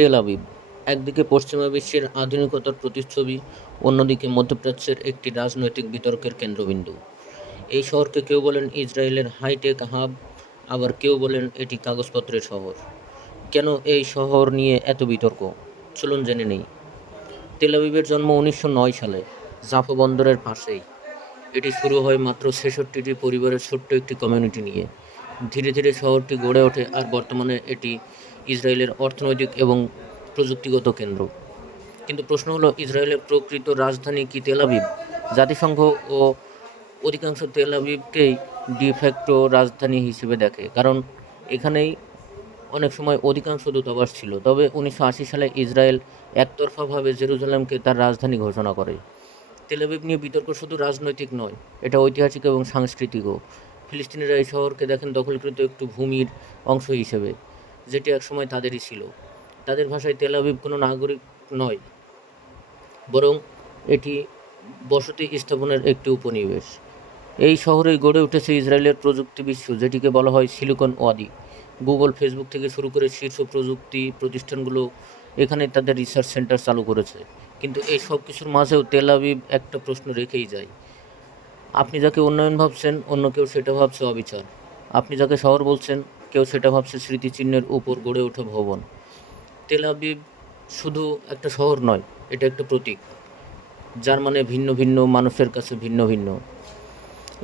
Tel Aviv, একদিকে পশ্চিমা বিশ্বের আধুনিকতার প্রতিচ্ছবি, অন্যদিকে মধ্যপ্রাচ্যের একটি রাজনৈতিক বিতর্কের কেন্দ্রবিন্দু। এই শহরকে কেউ বলেন ইসরায়েলের হাইটেক হাব, আবার কেউ বলেন এটি কাগজপত্রের শহর। কেন এই শহর নিয়ে এত বিতর্ক? চলুন জেনে নেই। তেল আবিবের জন্ম উনিশশো নয় সালে, জাফা বন্দরের পাশেই। এটি শুরু হয় মাত্র ছেষট্টিটি পরিবারের ছোট্ট একটি কমিউনিটি নিয়ে। ধীরে ধীরে শহরটি গড়ে ওঠে, আর বর্তমানে এটি ইসরায়েলের অর্থনৈতিক এবং প্রযুক্তিগত কেন্দ্র। কিন্তু প্রশ্ন হলো, ইসরায়েলের প্রকৃত রাজধানী কি তেল আবিব? জাতিসংঘ ও অধিকাংশ তেল আবিবকেই ডিফ্যাক্টো রাজধানী হিসেবে দেখে, কারণ এখানেই অনেক সময় অধিকাংশ দূতাবাস ছিল। তবে উনিশশো আশি সালে ইসরায়েল একতরফাভাবে জেরুজালেমকে তার রাজধানী ঘোষণা করে। তেল আবিব নিয়ে বিতর্ক শুধু রাজনৈতিক নয়, এটা ঐতিহাসিক এবং সাংস্কৃতিকও। ফিলিস্তিনিরা এই শহরকে দেখেন দখলকৃত একটু ভূমির অংশ হিসেবে। যেটি একসময় তাদেরই ছিল। তাদের ভাষায় তেল আবিব কোনো নাগরিক নয়, বরং এটি বসতি স্থাপনের একটি উপনিবেশ। এই শহরেই গড়ে উঠেছে ইসরায়েলের প্রযুক্তি বিশ্ব, যেটিকে বলা হয় সিলিকন ওয়াদি। গুগল, ফেসবুক থেকে শুরু করে শীর্ষ প্রযুক্তি প্রতিষ্ঠানগুলো এখানে তাদের রিসার্চ সেন্টার চালু করেছে। কিন্তু এই সব কিছুর মাঝেও তেল আবিব একটা প্রশ্ন রেখেই যায়। আপনি যাকে উন্নয়ন ভাবছেন, অন্য কেউ সেটা ভাবছে অবিচার। আপনি যাকে শহর বলছেন কেউ সেটা ভাবছে স্মৃতিচিহ্নের উপর গড়ে ওঠা ভবন। তেল আবিব শুধু একটা শহর নয়, এটা একটা প্রতীক। যার মানে ভিন্ন ভিন্ন, মানুষের কাছে ভিন্ন ভিন্ন।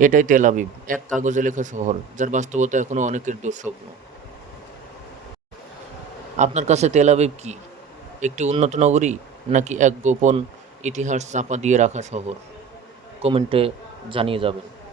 এটাই তেল আবিব, এক কাগজে লেখা শহর, যার বাস্তবতা এখনও অনেকের দুঃস্বপ্ন। আপনার কাছে তেল আবিব কি? একটি উন্নত নগরী নাকি এক গোপন ইতিহাস চাপা দিয়ে রাখা শহর? কমেন্টে জানিয়ে যাবেন।